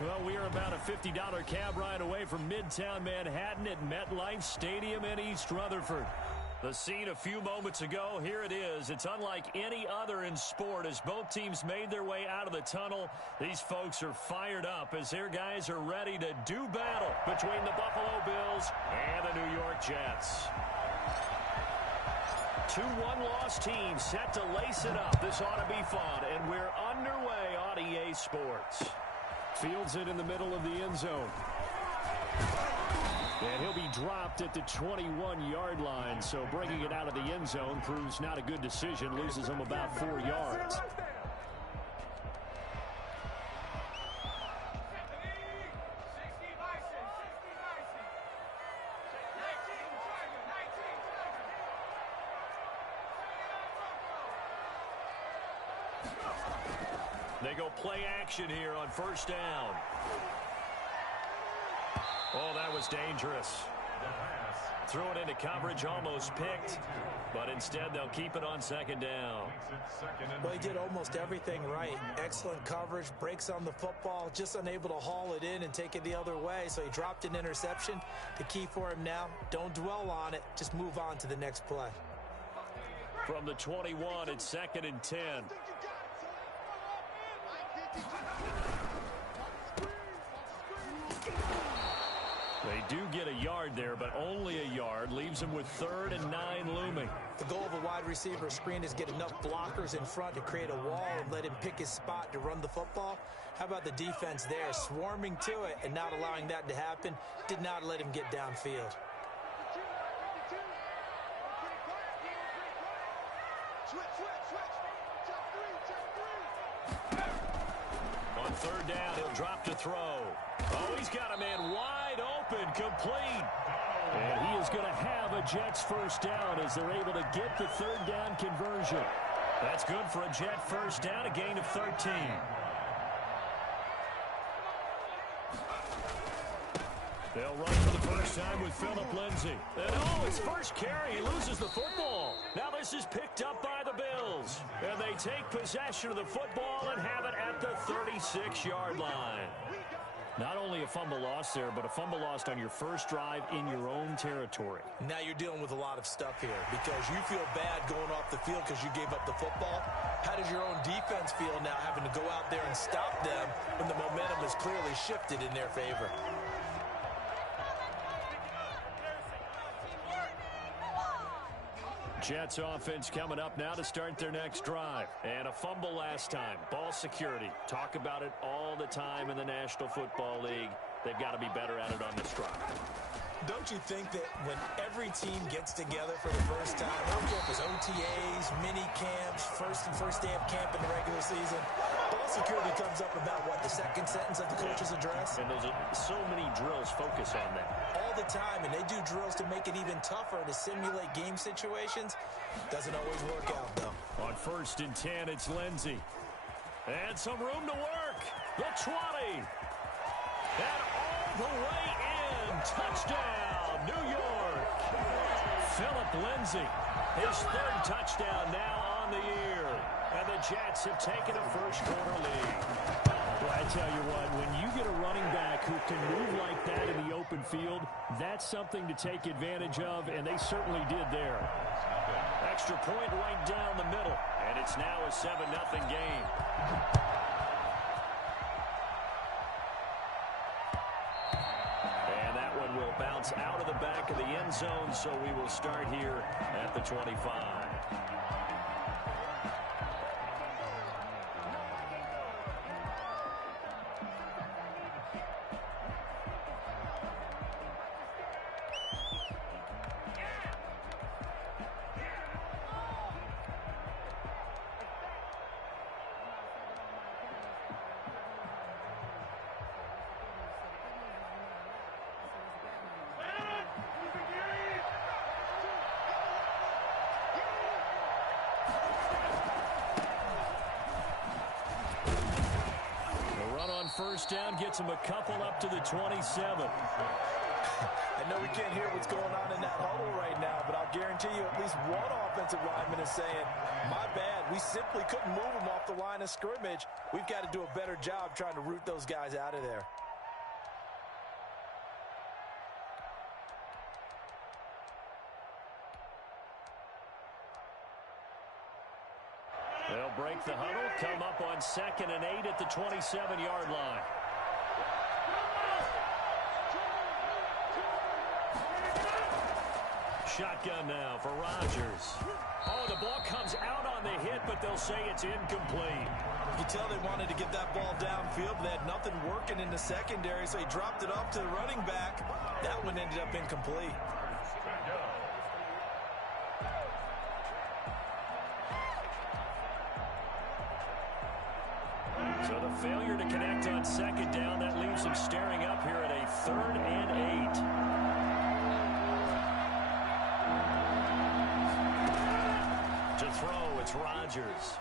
Well, we are about a $50 cab ride away from Midtown Manhattan at MetLife Stadium in East Rutherford. The scene a few moments ago, here it is. It's unlike any other in sport as both teams made their way out of the tunnel. These folks are fired up as their guys are ready to do battle between the Buffalo Bills and the New York Jets. Two one-loss teams set to lace it up. This ought to be fun, and we're underway on EA Sports. Fields it in the middle of the end zone. And he'll be dropped at the 21-yard line, so bringing it out of the end zone proves not a good decision, loses him about 4 yards. They go play action here on first down. Oh, that was dangerous. Threw it into coverage, almost picked, but instead they'll keep it on second down. Well, he did almost everything right. Excellent coverage, breaks on the football, just unable to haul it in and take it the other way, so he dropped an interception. The key for him now, don't dwell on it, just move on to the next play. From the 21, it's 2nd and 10. They do get a yard there, but only a yard. Leaves them with 3rd and 9 looming. The goal of a wide receiver screen is get enough blockers in front to create a wall and let him pick his spot to run the football. How about the defense there, swarming to it and not allowing that to happen? Did not let him get downfield. On 3rd down, he'll drop to throw. Oh, he's got a man wide open, complete. And he is going to have a Jets first down as they're able to get the 3rd down conversion. That's good for a Jet first down, a gain of 13. They'll run for the first time with Phillip Lindsay. And oh, his first carry, he loses the football. Now this is picked up by the Bills. And they take possession of the football and have it at the 36-yard line. Not only a fumble loss there, but a fumble lost on your first drive in your own territory. Now you're dealing with a lot of stuff here because you feel bad going off the field because you gave up the football. How does your own defense feel now having to go out there and stop them when the momentum is clearly shifted in their favor? Jets offense coming up now to start their next drive. And a fumble last time. Ball security. Talk about it all the time in the National Football League. They've got to be better at it on this drive. Don't you think that when every team gets together for the first time, I don't care if it's OTAs, mini camps, first day of camp in the regular season, ball security comes up about, what, the second sentence of the coach's address? And there's so many drills focus on that. All the time, and they do drills to make it even tougher to simulate game situations. Doesn't always work out, though. On 1st and 10, it's Lindsay. And some room to work. The 20. And all the way in. Touchdown, New York. Phillip Lindsay, his 3rd touchdown now on the year. And the Jets have taken a first-quarter lead. Well, I tell you what, when you get a running back who can move like that in the open field, that's something to take advantage of, and they certainly did there. Extra point right down the middle, and it's now a 7-0 game. And that one will bounce out of the back of the end zone, so we will start here at the 25. First down gets him a couple up to the 27. I know we can't hear what's going on in that huddle right now, but I'll guarantee guarantee you at least one offensive lineman is saying, my bad, we simply couldn't move them off the line of scrimmage. We've got to do a better job trying to root those guys out of there. They'll break the huddle, come up on 2nd and 8 at the 27-yard line. Shotgun now for Rodgers. Oh, the ball comes out on the hit, but they'll say it's incomplete. You can tell they wanted to get that ball downfield, but they had nothing working in the secondary, so he dropped it off to the running back. That one ended up incomplete. So the failure to connect on 2nd down, that leaves them staring up here at a 3rd and 8. To throw, it's Rodgers.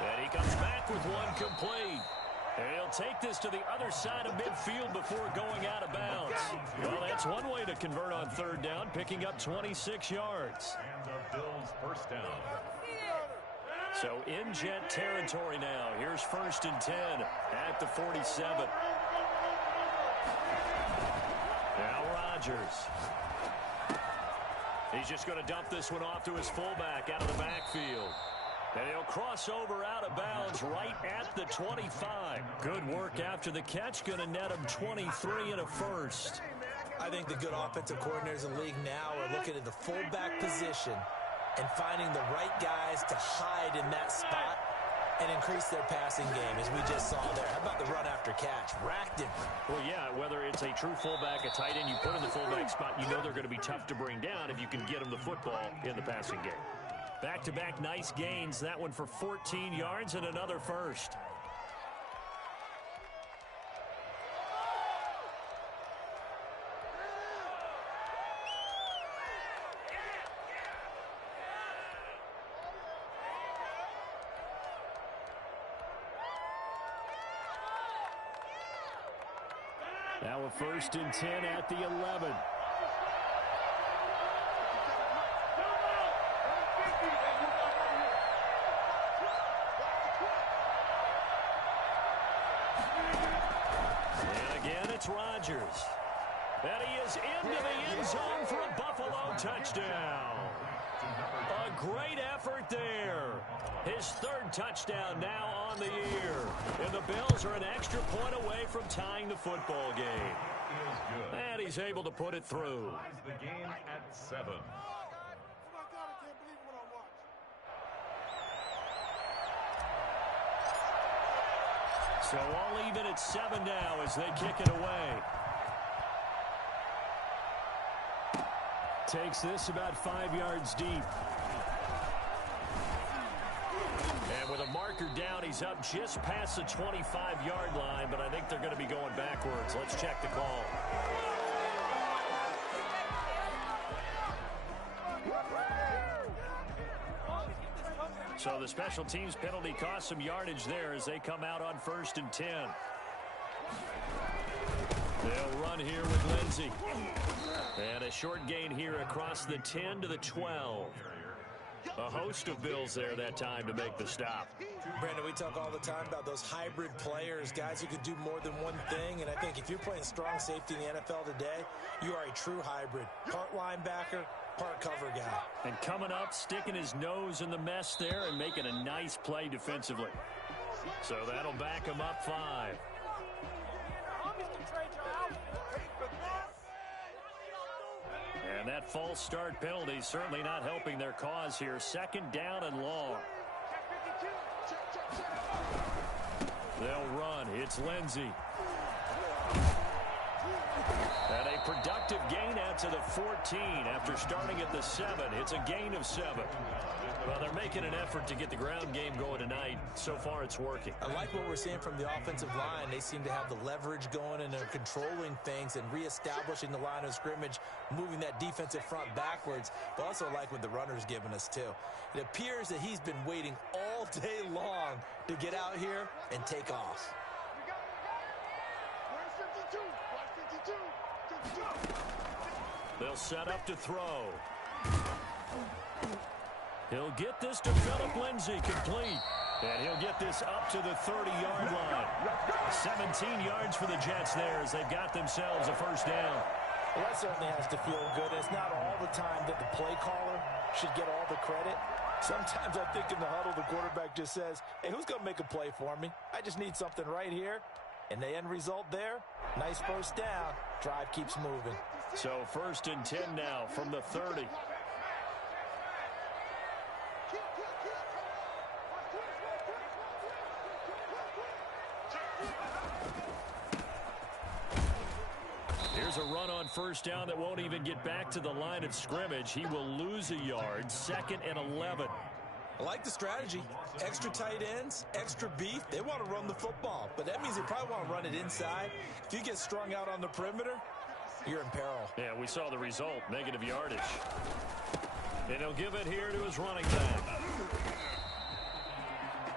And he comes back with one complete. And he'll take this to the other side of midfield before going out of bounds. Well, that's one way to convert on 3rd down, picking up 26 yards. And the Bills' first down. So in Jet territory now. Here's 1st and 10 at the 47. Now Rodgers. He's just going to dump this one off to his fullback out of the backfield. And he'll cross over out of bounds right at the 25. Good work after the catch. Going to net him 23 and a first. I think the good offensive coordinators in the league now are looking at the fullback position and finding the right guys to hide in that spot and increase their passing game, as we just saw there. How about the run after catch? Racked him. Well, yeah, whether it's a true fullback, a tight end you put in the fullback spot, you know they're going to be tough to bring down if you can get them the football in the passing game. Back-to-back nice gains. That one for 14 yards and another first. Now a 1st and 10 at the 11. And again, it's Rodgers. And he is into the end zone for a Buffalo touchdown. A great effort there. His 3rd touchdown now on the year. And the Bills are an extra point away from tying the football game. And he's able to put it through. The game at 7. So all even at 7 now as they kick it away. Takes this about 5 yards deep. And with a marker down, he's up just past the 25-yard line, but I think they're going to be going backwards. Let's check the call. So the special teams penalty cost some yardage there as they come out on 1st and 10. They'll run here with Lindsey. And a short gain here across the 10 to the 12. A host of Bills there that time to make the stop. Brandon, we talk all the time about those hybrid players, guys who could do more than one thing. And I think if you're playing strong safety in the NFL today, you are a true hybrid. Part linebacker, part cover guy. And coming up, sticking his nose in the mess there and making a nice play defensively. So that'll back him up 5. And that false start penalty certainly not helping their cause here. 2nd down and long. They'll run. It's Lindsey. And a productive gain out to the 14 after starting at the 7. It's a gain of 7. Well, they're making an effort to get the ground game going tonight. So far, it's working. I like what we're seeing from the offensive line. They seem to have the leverage going, and they're controlling things and reestablishing the line of scrimmage, moving that defensive front backwards. But also like what the runner's giving us, too. It appears that he's been waiting all day long to get out here and take off. They'll set up to throw. He'll get this to Phillip Lindsay, complete. And he'll get this up to the 30-yard line. 17 yards for the Jets there as they've got themselves a first down. Well, that certainly has to feel good. It's not all the time that the play caller should get all the credit. Sometimes I think in the huddle, the quarterback just says, hey, who's going to make a play for me? I just need something right here. And the end result there, nice first down. Drive keeps moving. So 1st and 10 now from the 30. Here's a run on first down that won't even get back to the line of scrimmage. He will lose a yard. 2nd and 11. I like the strategy. Extra tight ends, extra beef. They want to run the football, but that means they probably want to run it inside. If you get strung out on the perimeter, you're in peril. Yeah, we saw the result, negative yardage. And he'll give it here to his running back.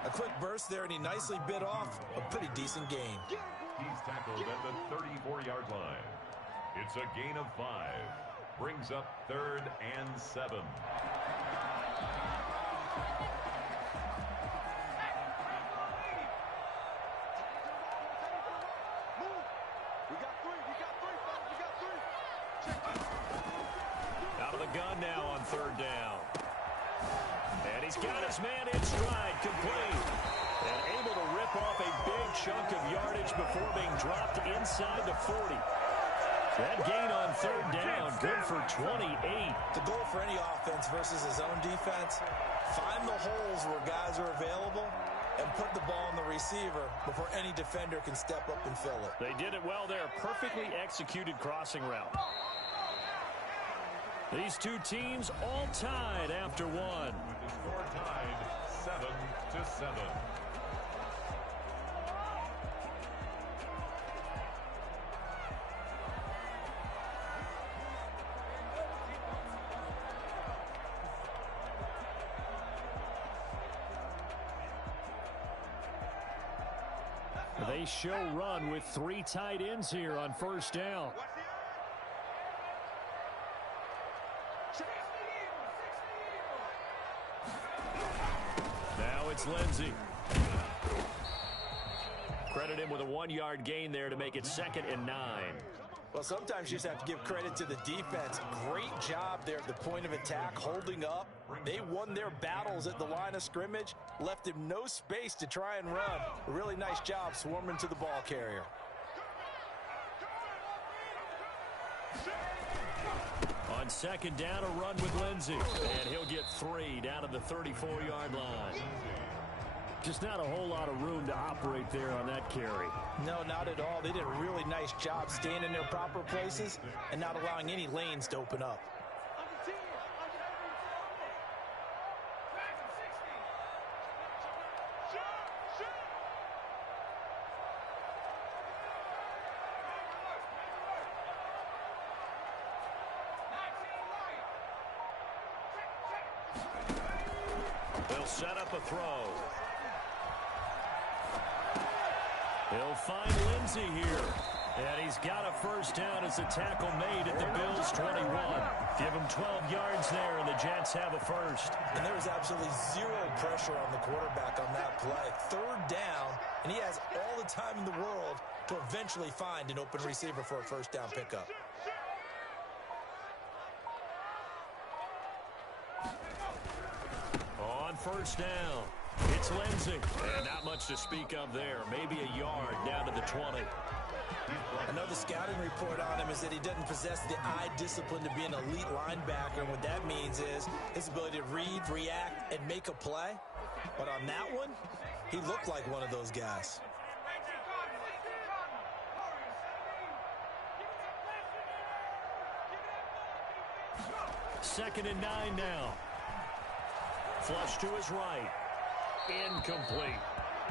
A quick burst there, and he nicely bit off a pretty decent gain. He's tackled at the 34-yard line. It's a gain of 5. Brings up 3rd and 7. Out of the gun now on 3rd down. And he's got his man in stride, complete. And able to rip off a big chunk of yardage before being dropped inside the 40. That gain on 3rd down, good for 28. The goal for any offense versus his own defense, find the holes where guys are available and put the ball in the receiver before any defender can step up and fill it. They did it well there. Perfectly executed crossing route. These two teams all tied after one. With the score tied 7-7. They show run with 3 tight ends here on first down. Now it's Lindsay. Credit him with a 1-yard gain there to make it 2nd and 9. Well, sometimes you just have to give credit to the defense. Great job there at the point of attack, holding up. They won their battles at the line of scrimmage, left him no space to try and run. A really nice job swarming to the ball carrier. On 2nd down, a run with Lindsay. And he'll get 3 down to the 34-yard line. Just not a whole lot of room to operate there on that carry. No, not at all. They did a really nice job staying in their proper places and not allowing any lanes to open up. They'll set up a throw. He'll find Lindsay here. And he's got a first down as the tackle made at the Bills' 21. Give him 12 yards there, and the Jets have a first. And there was absolutely zero pressure on the quarterback on that play. 3rd down, and he has all the time in the world to eventually find an open receiver for a first down pickup. On first down, it's Lindsay. And not much to speak of there. Maybe a yard down to the 20. Another scouting report on him is that he doesn't possess the eye discipline to be an elite linebacker. And what that means is his ability to read, react, and make a play. But on that one, he looked like one of those guys. Second and 9 now. Flush to his right. Incomplete.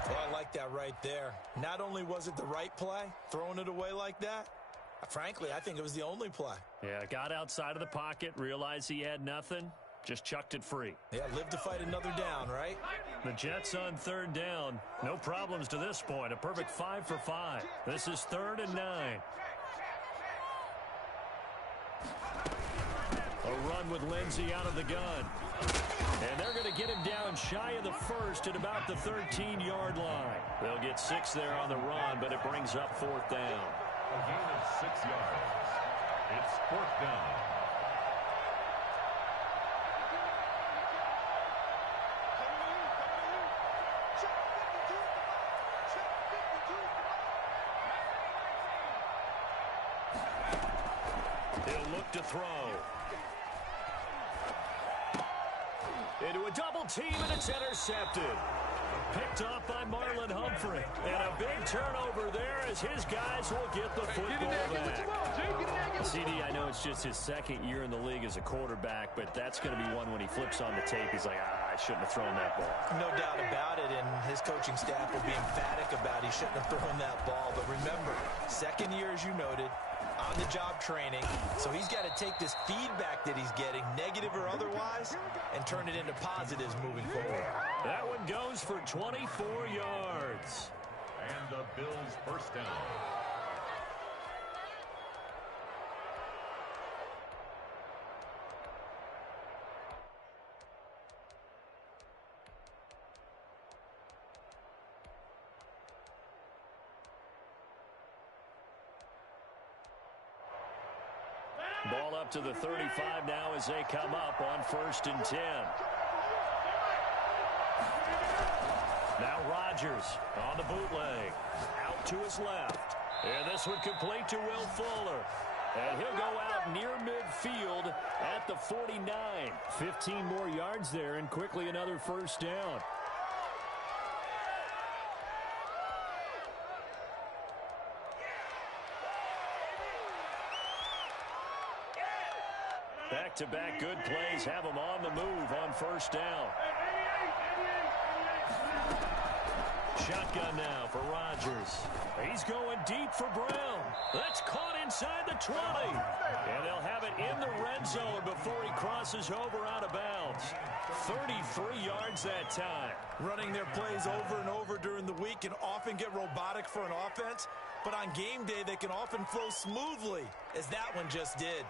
Well, I like that right there. Not only was it the right play, throwing it away like that, frankly, I think it was the only play. Yeah, got outside of the pocket, realized he had nothing, just chucked it free. Yeah, live to fight another down, right? The Jets on 3rd down. No problems to this point. A perfect 5 for 5. This is 3rd and 9. The run with Lindsey out of the gun. And they're going to get him down shy of the first at about the 13-yard line. They'll get 6 there on the run, but it brings up 4th down. A gain of 6 yards. It's 4th down. He'll look to throw. Into a double team, and it's intercepted. Picked off by Marlon Humphrey. And a big turnover there as his guys will get the football back. CD, I know it's just his 2nd year in the league as a quarterback, but that's going to be one when he flips on the tape. He's like, I shouldn't have thrown that ball. No doubt about it, and his coaching staff will be emphatic about he shouldn't have thrown that ball. But remember, 2nd year, as you noted, on-the-job training, so he's got to take this feedback that he's getting, negative or otherwise, and turn it into positives moving forward. That one goes for 24 yards. And the Bills' first down. Ball up to the 35 now as they come up on 1st and 10. Now Rodgers on the bootleg. Out to his left. And this one complete to Will Fuller. And he'll go out near midfield at the 49. 15 more yards there and quickly another 1st down. Back-to-back good plays have them on the move on 1st down. Shotgun now for Rodgers. He's going deep for Brown. That's caught inside the 20. And they'll have it in the red zone before he crosses over out of bounds. 33 yards that time. Running their plays over and over during the week can often get robotic for an offense, but on game day they can often flow smoothly, as that one just did.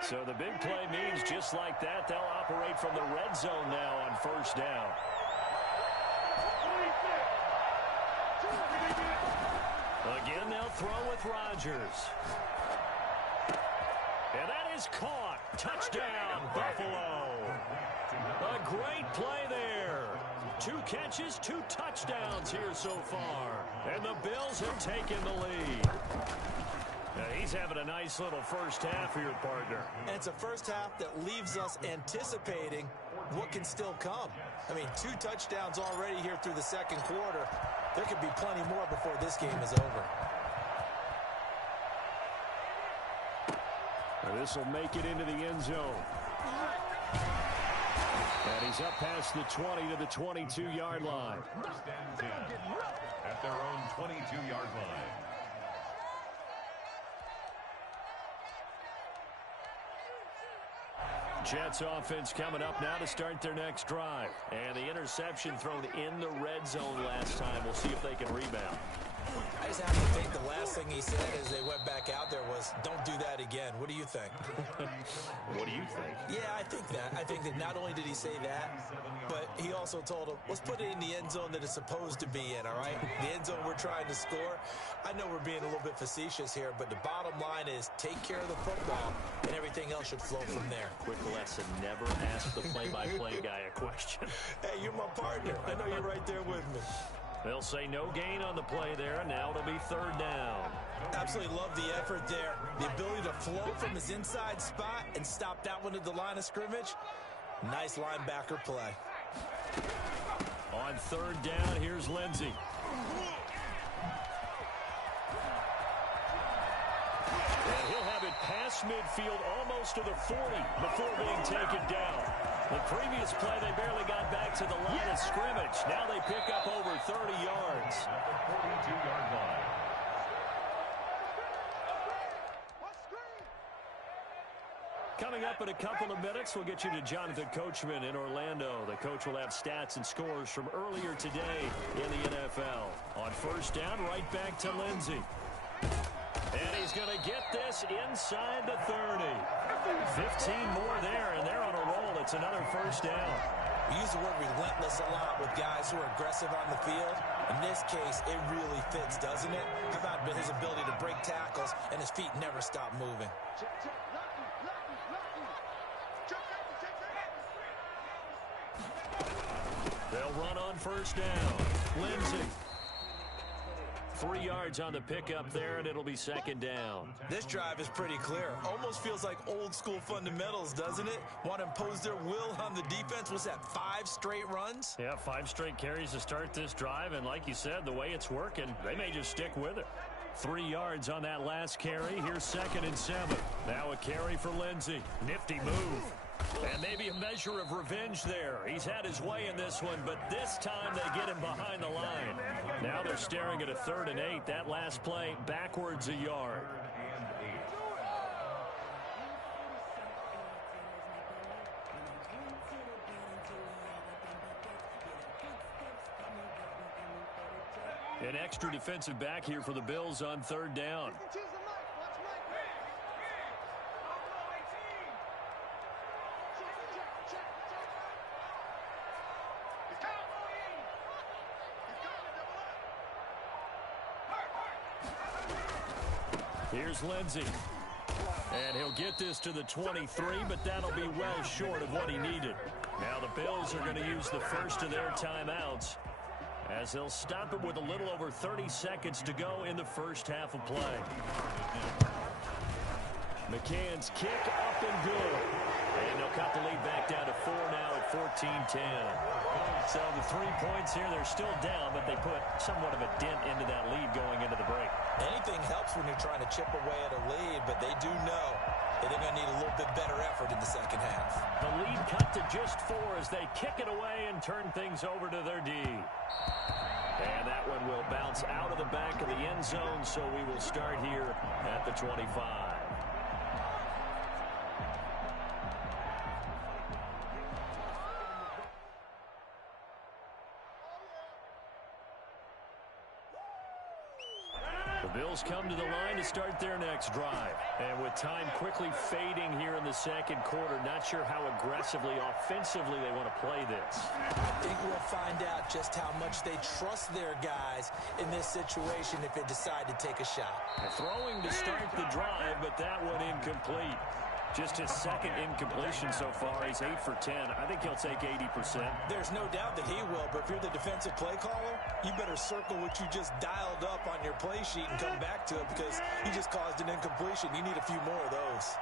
So the big play means just like that, they'll operate from the red zone now on 1st down. Again, they'll throw with Rodgers. And that is caught. Touchdown, Buffalo. A great play there. 2 catches, 2 touchdowns here so far. And the Bills have taken the lead. He's having a nice little first half here, partner. And it's a first half that leaves us anticipating what can still come. I mean, 2 touchdowns already here through the 2nd quarter. There could be plenty more before this game is over. And this will make it into the end zone. And he's up past the 20 to the 22-yard line. 1st and 10 at their own 22-yard line. Jets offense coming up now to start their next drive. And the interception thrown in the red zone last time. We'll see if they can rebound. I just have to think the last thing he said as they went back out there was, don't do that again. What do you think? What do you think? Yeah, I think that. I think that not only did he say that, but he also told him, let's put it in the end zone that it's supposed to be in, all right? The end zone we're trying to score. I know we're being a little bit facetious here, but the bottom line is take care of the football, and everything else should flow from there. Quick lesson, never ask the play-by-play guy a question. Hey, you're my partner. I know you're right there with me. They'll say no gain on the play there, and now it'll be 3rd down. Absolutely love the effort there. The ability to flow from his inside spot and stop that one at the line of scrimmage. Nice linebacker play. On 3rd down, here's Lindsey. And he'll have it past midfield almost to the 40 before being taken down. The previous play, they barely got back to the line of scrimmage. Now they pick up over 30 yards. At the 42-yard line. Coming up in a couple of minutes, we'll get you to Jonathan Coachman in Orlando. The coach will have stats and scores from earlier today in the NFL. On first down, right back to Lindsey. And he's going to get this inside the 30. 15 more there, and they're on a roll. It's another first down. We use the word relentless a lot with guys who are aggressive on the field. In this case, it really fits, doesn't it? How about his ability to break tackles and his feet never stop moving? They'll run on first down. Lindsey. 3 yards on the pickup there, and it'll be second down. This drive is pretty clear. Almost feels like old school fundamentals, doesn't it? Want to impose their will on the defense. What's that, 5 straight runs? Yeah, 5 straight carries to start this drive, and like you said, the way it's working, they may just stick with it. 3 yards on that last carry. Here's 2nd and 7. Now a carry for Lindsey. Nifty move. And maybe a measure of revenge there. He's had his way in this one, but this time they get him behind the line. Now they're staring at a 3rd and 8. That last play backwards a yard. An extra defensive back here for the Bills on 3rd down. Here's Lindsey. And he'll get this to the 23, but that'll be well short of what he needed. Now the Bills are going to use the first of their timeouts as they'll stop it with a little over 30 seconds to go in the first half of play. McCann's kick up and good. And they'll cut the lead back down to 4 now at 14-10. So the 3 points here, they're still down, but they put somewhat of a dent into that lead going into the break. Anything helps when you're trying to chip away at a lead, but they do know that they're going to need a little bit better effort in the second half. The lead cut to just 4 as they kick it away and turn things over to their D. And that one will bounce out of the back of the end zone, so we will start here at the 25. The Bills come to the line to start their next drive. And with time quickly fading here in the second quarter, not sure how aggressively, offensively they want to play this. I think we'll find out just how much they trust their guys in this situation if they decide to take a shot. Throwing to start the drive, but that one incomplete. Just his 2nd incompletion so far. He's 8 for 10. I think he'll take 80%. There's no doubt that he will, but if you're the defensive play caller, you better circle what you just dialed up on your play sheet and come back to it because he just caused an incompletion. You need a few more of those.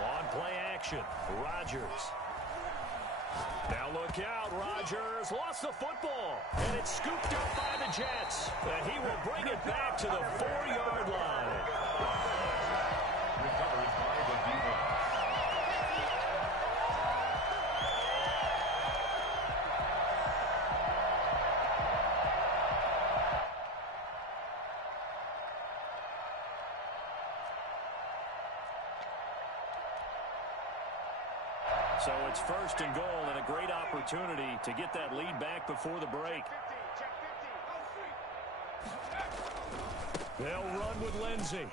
On play action, Rodgers. Now look out, Rodgers lost the football, and it's scooped up by the Jets, and he will bring it back to the 4-yard line. Recovered by the defense. So it's 1st and goal and a great opportunity to get that lead back before the break. They'll run with Lindsey.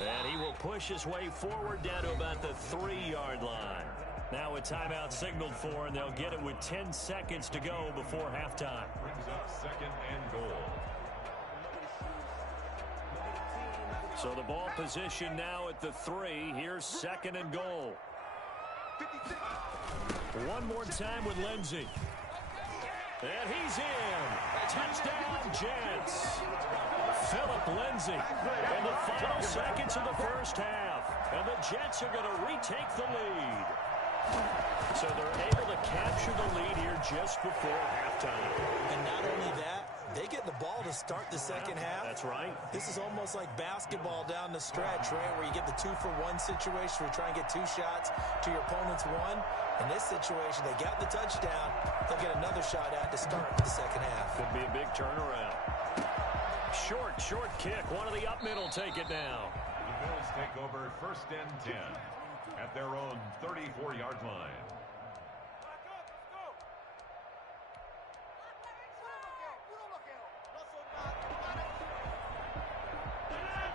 And he will push his way forward down to about the 3-yard line. Now a timeout signaled for, and they'll get it with 10 seconds to go before halftime. Brings up 2nd and goal. So the ball position now at the 3. Here's 2nd and goal. One more time with Lindsey. And he's in. Touchdown, Jets. Philip Lindsey in the final seconds of the first half. And the Jets are going to retake the lead. So they're able to capture the lead here just before halftime. And not only that, they get the ball to start the second half. That's right. This is almost like basketball down the stretch, right, where you get the 2-for-1 situation where you try and get 2 shots to your opponent's 1. In this situation, they got the touchdown. They'll get another shot at to start the second half. Could be a big turnaround. Short kick. One of the up middle take it now. The Bills take over 1st and 10 at their own 34-yard line.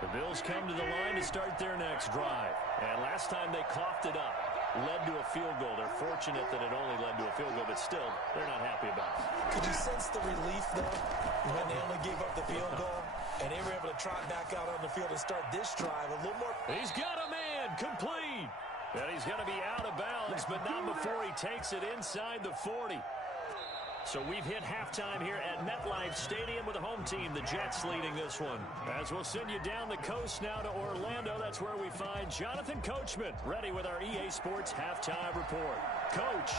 The Bills come to the line to start their next drive. And last time they coughed it up, led to a field goal. They're fortunate that it only led to a field goal, but still, they're not happy about it. Could you sense the relief, though, when they only gave up the field goal? And they were able to trot back out on the field and start this drive a little more. He's got a man, complete. And he's going to be out of bounds, but not before he takes it inside the 40. So we've hit halftime here at MetLife Stadium with the home team, the Jets, leading this one. As we'll send you down the coast now to Orlando, that's where we find Jonathan Coachman, ready with our EA Sports halftime report. Coach.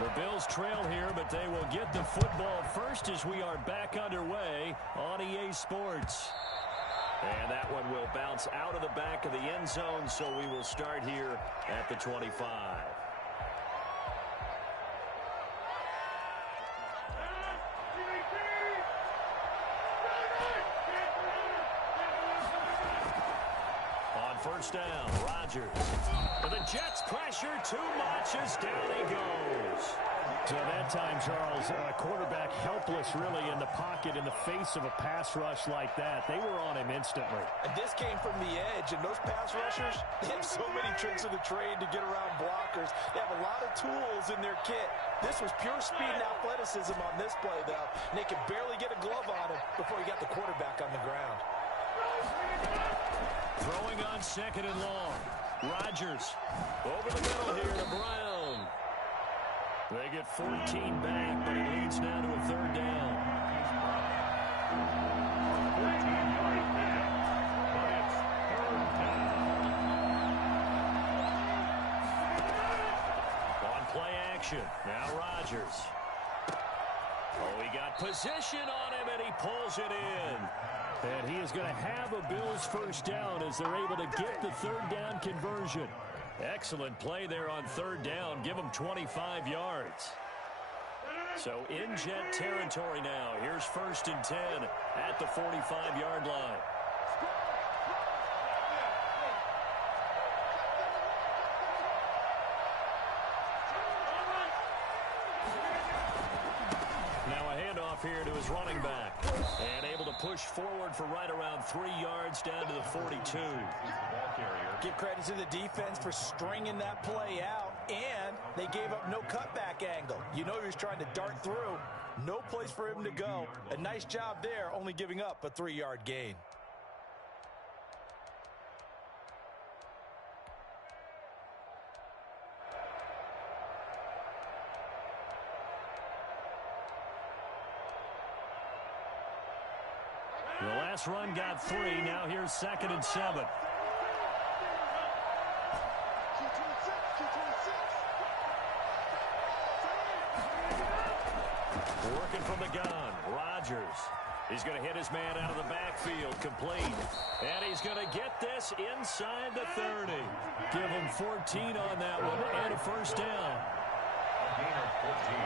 The Bills trail here, but they will get the football first as we are back underway on EA Sports. And that one will bounce out of the back of the end zone, so we will start here at the 25. On first down, Rodgers. The Jets pressure too much as down he goes. So that time, Charles, quarterback helpless really in the pocket in the face of a pass rush like that. They were on him instantly. And this came from the edge, and those pass rushers, they have so many tricks of the trade to get around blockers. They have a lot of tools in their kit. This was pure speed and athleticism on this play, though. And they could barely get a glove on him before he got the quarterback on the ground. Throwing on 2nd and long. Rodgers over the middle here to Brown. They get 14 back, but it leads now to a 3rd down. 14-yard pickup, but it's 3rd down. On play action, now Rodgers. Oh, he got position on him, and he pulls it in. And he is going to have a Bills first down as they're able to get the 3rd down conversion. Excellent play there on 3rd down. Give him 25 yards. So in Jet territory now. Here's 1st and 10 at the 45-yard line. Now a handoff here to his running back. And able to push forward for right around 3 yards down to the 42. Give credit to the defense for stringing that play out, and they gave up no cutback angle. You know he was trying to dart through. No place for him to go. A nice job there, only giving up a 3-yard gain. The last run got 3. Now here's 2nd and 7. Working from the gun, Rodgers. He's going to hit his man out of the backfield, complete. And he's going to get this inside the 30. Give him 14 on that one and a first down. A gain of 14.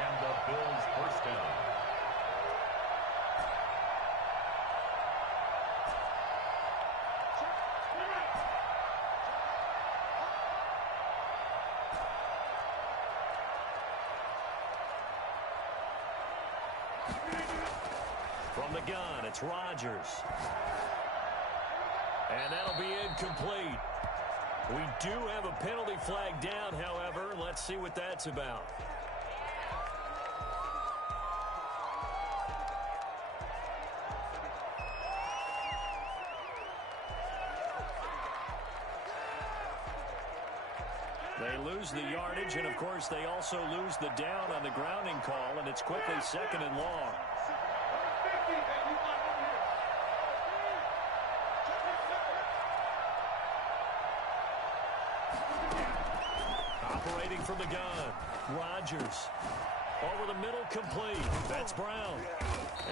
And the Bills first down. From the gun, it's Rodgers. And that'll be incomplete. We do have a penalty flag down, however. Let's see what that's about. They lose the yardage, and of course they also lose the down on the grounding call, and it's quickly 2nd and long. Operating from the gun, Rodgers. Over the middle, complete. That's Brown.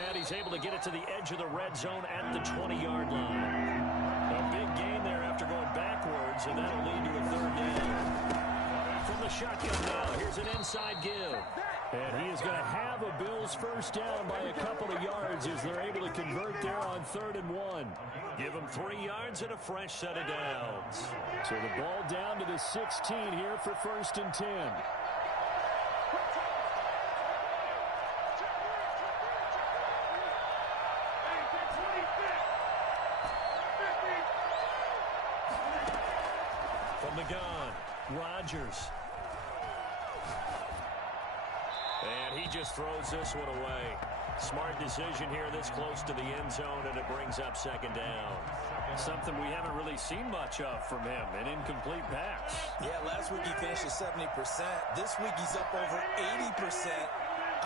And he's able to get it to the edge of the red zone at the 20-yard line. A big gain there after going backwards, and that'll lead to a 3rd down. From the shotgun now, here's an inside give. And he is going to have a Bills first down by a couple of yards as they're able to convert there on 3rd and 1. Give him 3 yards and a fresh set of downs. So the ball down to the 16 here for 1st and 10. From the gun, Rodgers. And he just throws this one away. Smart decision here this close to the end zone, and it brings up 2nd down. Something we haven't really seen much of from him, an incomplete pass. Yeah, last week he finished at 70%. This week he's up over 80%.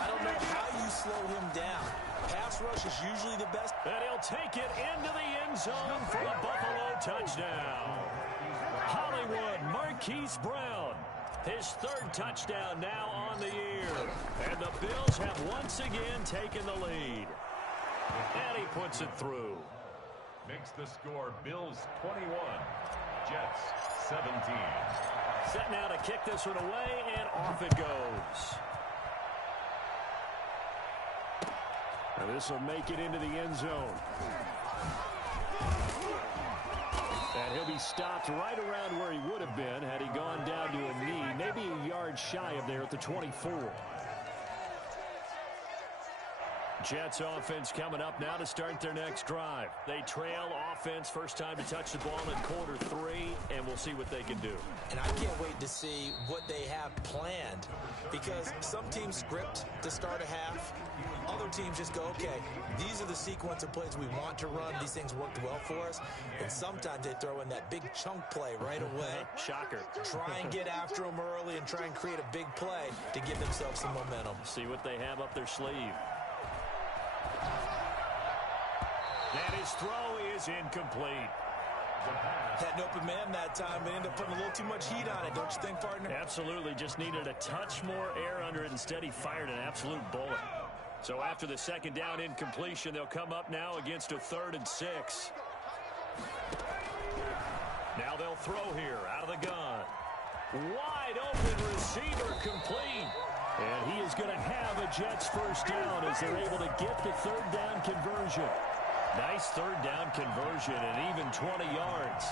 I don't know how you slow him down. Pass rush is usually the best. And he'll take it into the end zone for a Buffalo touchdown. Hollywood Marquise Brown. His 3rd touchdown now on the year. And the Bills have once again taken the lead. And he puts it through. Makes the score Bills 21, Jets 17. Set now to kick this one away, and off it goes. Now this will make it into the end zone. And he'll be stopped right around where he would have been had he gone down to a knee, maybe a yard shy of there at the 24. Jets offense coming up now to start their next drive. They trail offense, first time to touch the ball in quarter 3, and we'll see what they can do. And I can't wait to see what they have planned, because some teams script to start a half. Other teams just go, okay, these are the sequence of plays we want to run. These things worked well for us. And sometimes they throw in that big chunk play right away. Shocker. Try and get after them early and try and create a big play to give themselves some momentum. See what they have up their sleeve. And his throw is incomplete. Had an open man that time, but ended up putting a little too much heat on it, don't you think, partner? Absolutely. Just needed a touch more air under it. Instead, he fired an absolute bullet. So after the 2nd down incompletion, they'll come up now against a 3rd and 6. Now they'll throw here out of the gun. Wide open receiver complete. And he is going to have a Jets first down as they're able to get the 3rd down conversion. Nice 3rd down conversion and even 20 yards.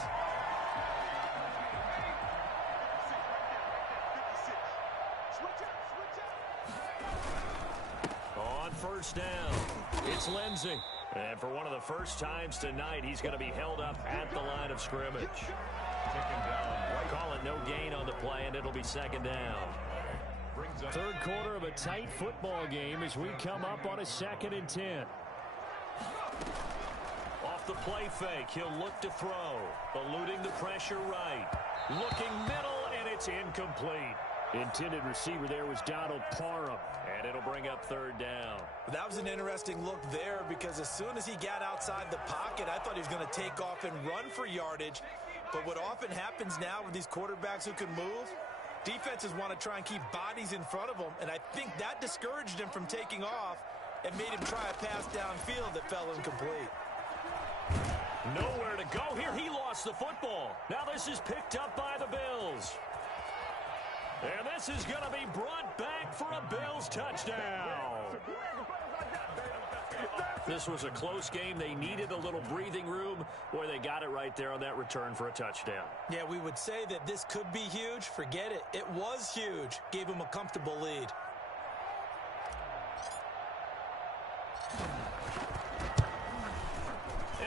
On 1st down, it's Lindsey. And for one of the first times tonight, he's going to be held up at the line of scrimmage. Call it no gain on the play, and it'll be 2nd down. 3rd quarter of a tight football game as we come up on a 2nd and 10. Off the play fake, he'll look to throw. Eluding the pressure right. Looking middle, and it's incomplete. Intended receiver there was Donald Parham. And it'll bring up 3rd down. That was an interesting look there, because as soon as he got outside the pocket, I thought he was going to take off and run for yardage. But what often happens now with these quarterbacks who can move, defenses want to try and keep bodies in front of them, and I think that discouraged him from taking off and made him try a pass downfield that fell incomplete. Nowhere to go here. He lost the football. Now this is picked up by the Bills. And this is going to be brought back for a Bills touchdown. This was a close game. They needed a little breathing room. Boy, they got it right there on that return for a touchdown. Yeah, we would say that this could be huge. Forget it. It was huge. Gave him a comfortable lead.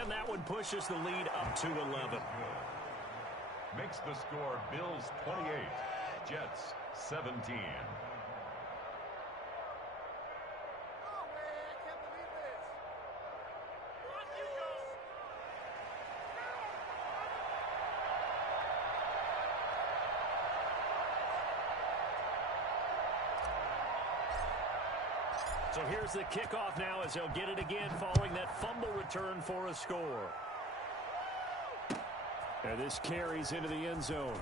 And that one pushes the lead up to 11. Makes the score Bills 28, Jets 17. So here's the kickoff now as they'll get it again following that fumble return for a score. And this carries into the end zone.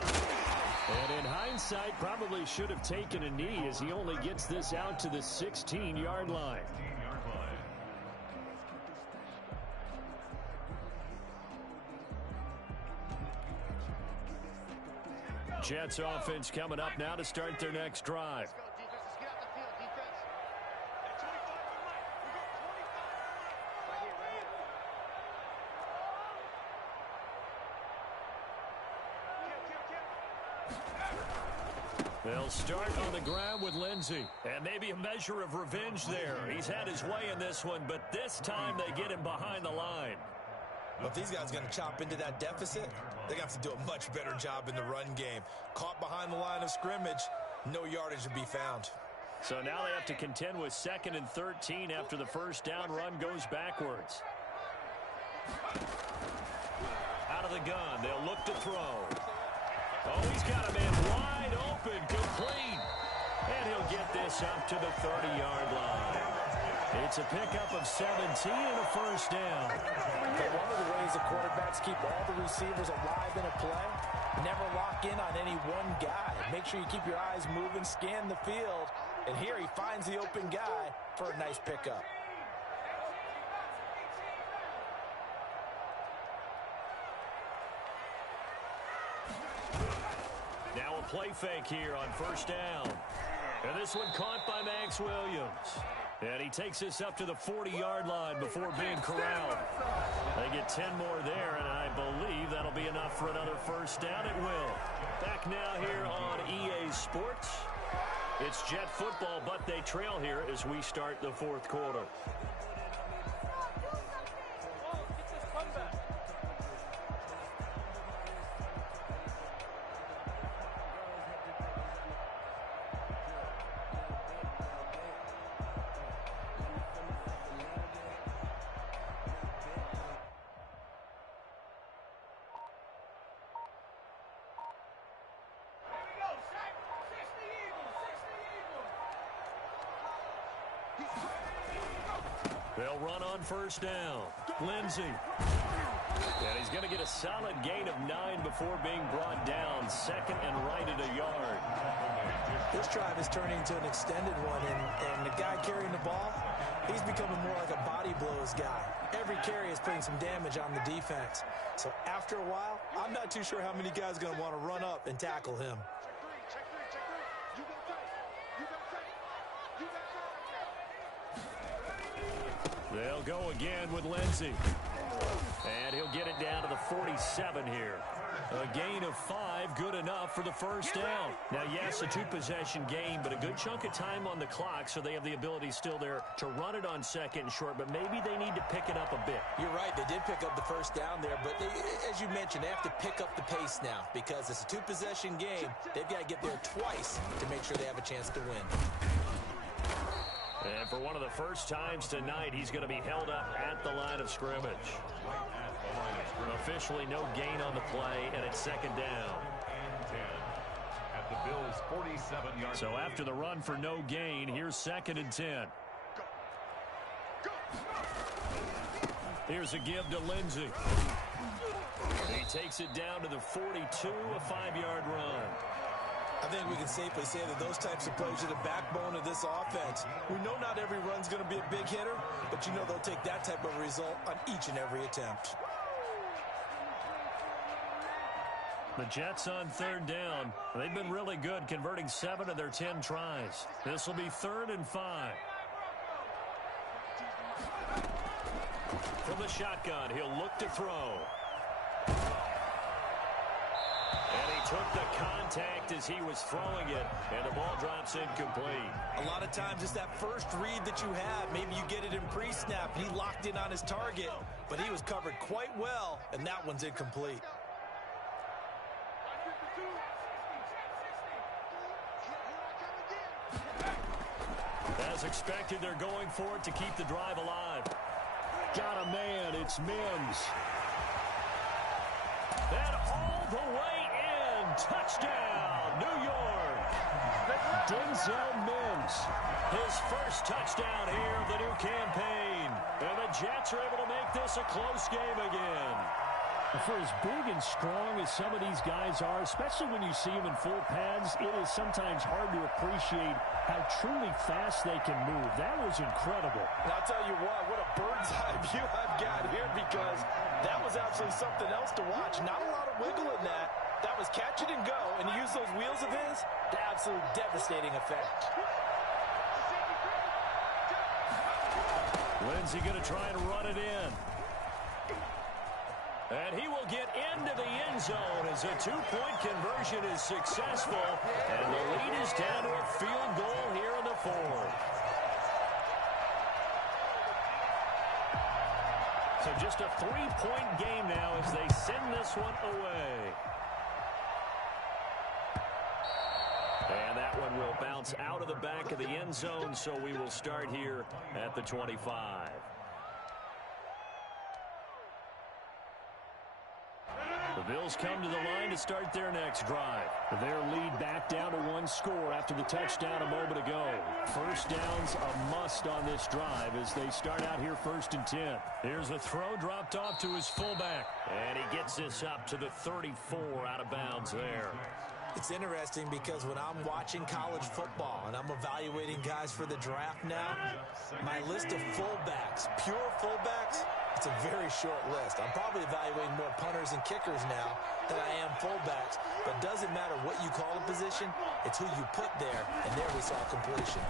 And in hindsight, probably should have taken a knee as he only gets this out to the 16-yard line. Jets offense coming up now to start their next drive. They'll start on the ground with Lindsey. And maybe a measure of revenge there. He's had his way in this one, but this time they get him behind the line. Well, if these guys are going to chop into that deficit, they're going to have to do a much better job in the run game. Caught behind the line of scrimmage, no yardage to be found. So now they have to contend with 2nd and 13 after the first down run goes backwards. Out of the gun, they'll look to throw. Oh, he's got a man wide open, complete. And he'll get this up to the 30-yard line. It's a pickup of 17 and a first down. But one of the ways the quarterbacks keep all the receivers alive in a play, never lock in on any one guy. Make sure you keep your eyes moving, scan the field. And here he finds the open guy for a nice pickup. Now a play fake here on first down. And this one caught by Max Williams. And he takes this up to the 40-yard line before being corralled. They get 10 more there, and I believe that'll be enough for another first down. It will. Back now here on EA Sports. It's Jet football, but they trail here as we start the fourth quarter. They'll run on first down. Lindsey. And he's going to get a solid gain of 9 before being brought down. 2nd and right at a yard. This drive is turning into an extended one, and the guy carrying the ball, he's becoming more like a body blows guy. Every carry is putting some damage on the defense. So after a while, I'm not too sure how many guys are going to want to run up and tackle him. They'll go again with Lindsey. And he'll get it down to the 47 here. A gain of 5, good enough for the first down. Now, yes, a 2-possession game, but a good chunk of time on the clock, so they have the ability still there to run it on 2nd and short, but maybe they need to pick it up a bit. You're right, they did pick up the first down there, but as you mentioned, they have to pick up the pace now because it's a 2-possession game. They've got to get there twice to make sure they have a chance to win. And for one of the first times tonight, he's going to be held up at the line of scrimmage. Officially no gain on the play, and it's 2nd down. At the Bills' 47-yard. So after the run for no gain, here's 2nd and 10. Here's a give to Lindsey. He takes it down to the 42, a 5-yard run. I think we can safely say that those types of plays are the backbone of this offense. We know not every run's going to be a big hitter, but you know they'll take that type of result on each and every attempt. The Jets on 3rd down. They've been really good, converting 7 of their 10 tries. This will be 3rd and 5. From the shotgun, he'll look to throw. And he took the contact as he was throwing it, and the ball drops incomplete. A lot of times it's that first read that you have. Maybe you get it in pre-snap. He locked in on his target, but he was covered quite well, and that one's incomplete. As expected, they're going for it to keep the drive alive. Got a man, it's Mims. And all the way in, touchdown, New York. Denzel Mims, his first touchdown here of the new campaign. And the Jets are able to make this a close game again. For as big and strong as some of these guys are, especially when you see them in full pads, it is sometimes hard to appreciate how truly fast they can move. That was incredible. And I'll tell you what a bird's eye view I've got here, because that was absolutely something else to watch. Not a lot of wiggle in that. That was catch it and go, and to use those wheels of his, the absolute devastating effect. Lindsey going to try and run it in. And he will get into the end zone as a two-point conversion is successful. And the lead is down to a field goal here in the fourth. So just a three-point game now as they send this one away. And that one will bounce out of the back of the end zone, so we will start here at the 25. The Bills come to the line to start their next drive. Their lead back down to one score after the touchdown a moment ago. First down's a must on this drive as they start out here 1st and 10. Here's a throw dropped off to his fullback. And he gets this up to the 34 out of bounds there. It's interesting because when I'm watching college football and I'm evaluating guys for the draft now, my list of fullbacks, pure fullbacks, it's a very short list. I'm probably evaluating more punters and kickers now than I am fullbacks, but it doesn't matter what you call a position, it's who you put there, and there we saw completion.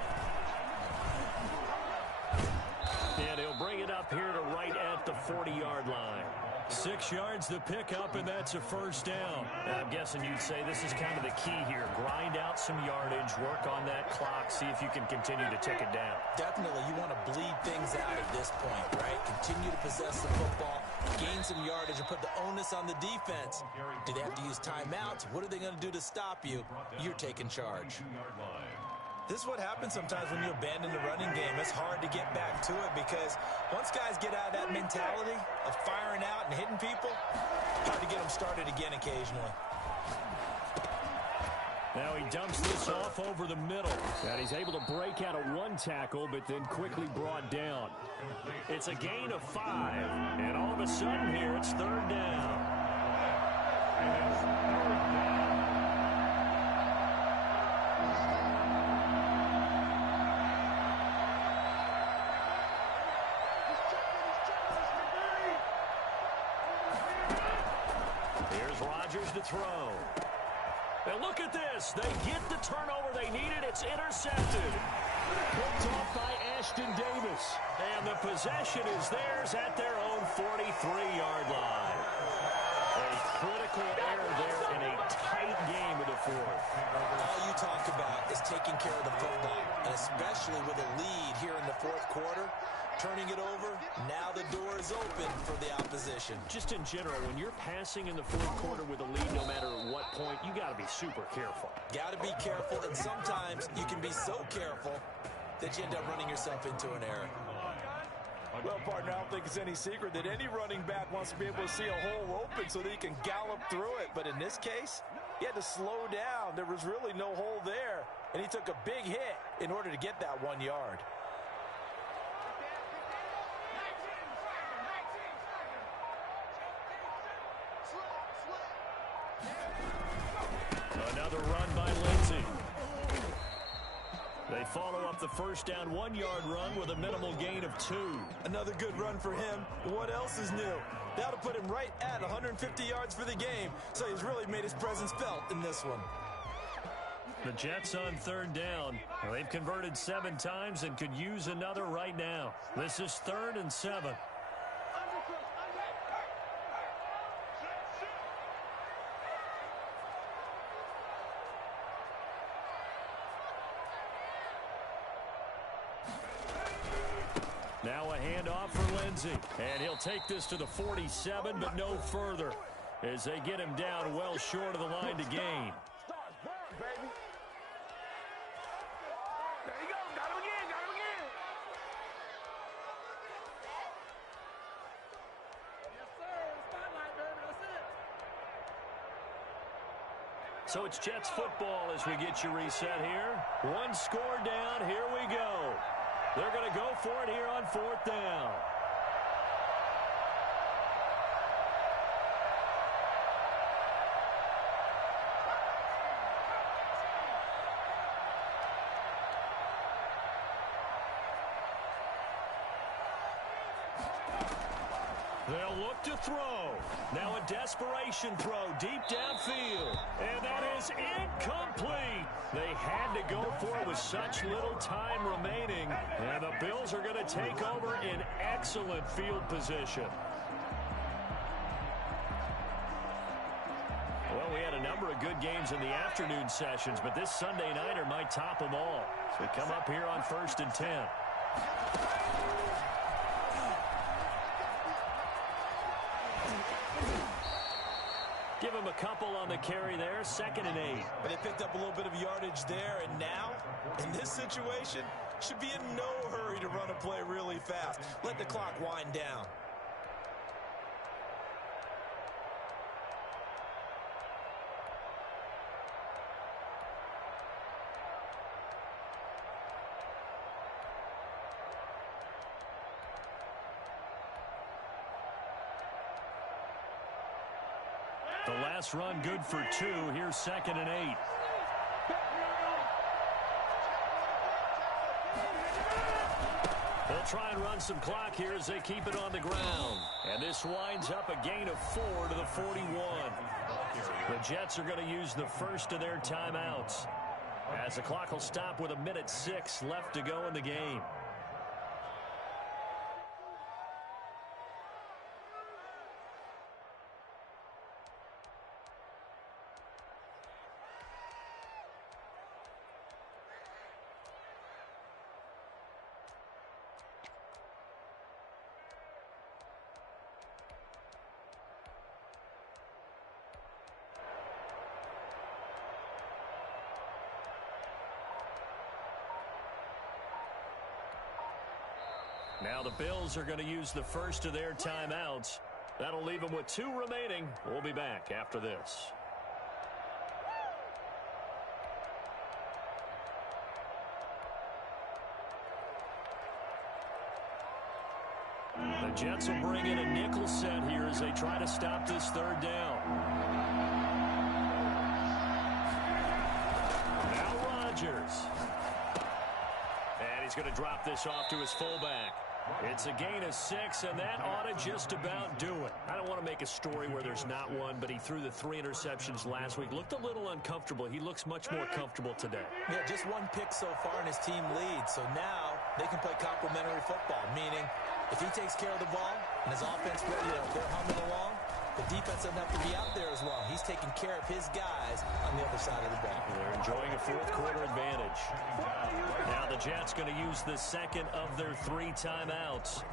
And he'll bring it up here to right at the 40-yard line. 6 yards to pick up, and that's a first down. I'm guessing you'd say this is kind of the key here. Grind out some yardage, work on that clock, see if you can continue to tick it down. Definitely, you want to bleed things out at this point, right? Continue to possess the football, gain some yardage, and put the onus on the defense. Do they have to use timeouts? What are they going to do to stop you? You're taking charge. This is what happens sometimes when you abandon the running game. It's hard to get back to it because once guys get out of that mentality of firing out and hitting people, hard to get them started again occasionally. Now he dumps this off over the middle. And he's able to break out of one tackle, but then quickly brought down. It's a gain of 5. And all of a sudden here, it's 3rd down. To throw. And look at this. They get the turnover they needed. It's intercepted. Picked off by Ashton Davis. And the possession is theirs at their own 43-yard line. A critical error there in a tight game of the fourth. All you talk about is taking care of the football, and especially with a lead here in the fourth quarter. Turning it over, now the door is open for the opposition. Just in general, when you're passing in the fourth quarter with a lead, no matter what point, you got to be super careful. Got to be careful, and sometimes you can be so careful that you end up running yourself into an error. Well, partner, I don't think it's any secret that any running back wants to be able to see a hole open so that he can gallop through it. But in this case, he had to slow down. There was really no hole there, and he took a big hit in order to get that 1 yard. Another run by Lindsey. They follow up the first down 1-yard run with a minimal gain of 2. Another good run for him. What else is new? That'll put him right at 150 yards for the game. So he's really made his presence felt in this one. The Jets on 3rd down. They've converted 7 times and could use another right now. This is 3rd and 7. Now a handoff for Lindsey. And he'll take this to the 47, but no further, as they get him down well short of the line to gain. So it's Jets football as we get you reset here. 1 score down. Here we go. They're going to go for it here on 4th down. They'll look to throw. Now a desperation throw deep downfield. And that is incomplete. They had to go for it with such little time remaining. And the Bills are going to take over in excellent field position. Well, we had a number of good games in the afternoon sessions, but this Sunday nighter might top them all. So we come up here on 1st and 10. Give him a couple on the carry there, 2nd and 8. But they picked up a little bit of yardage there, and now, in this situation, should be in no hurry to run a play really fast. Let the clock wind down. The last run good for 2. Here's 2nd and 8. They'll try and run some clock here as they keep it on the ground. And this winds up a gain of 4 to the 41. The Jets are going to use the first of their timeouts, as the clock will stop with 1:06 left to go in the game. Now the Bills are going to use the first of their timeouts. That'll leave them with 2 remaining. We'll be back after this. The Jets will bring in a nickel set here as they try to stop this 3rd down. Now Rodgers. And he's going to drop this off to his fullback. It's a gain of 6, and that ought to just about do it. I don't want to make a story where there's not one, but he threw the 3 interceptions last week. Looked a little uncomfortable. He looks much more comfortable today. Yeah, just 1 pick so far, and his team leads. So now they can play complementary football, meaning if he takes care of the ball and his offense, they're humming along, the defense doesn't have to be out there as well. He's taking care of his guys on the other side of the ball. They're enjoying a 4th quarter advantage. Now the Jets going to use the 2nd of their 3 timeouts,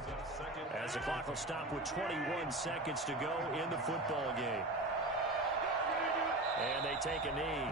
as the clock will stop with 21 seconds to go in the football game. And they take a knee.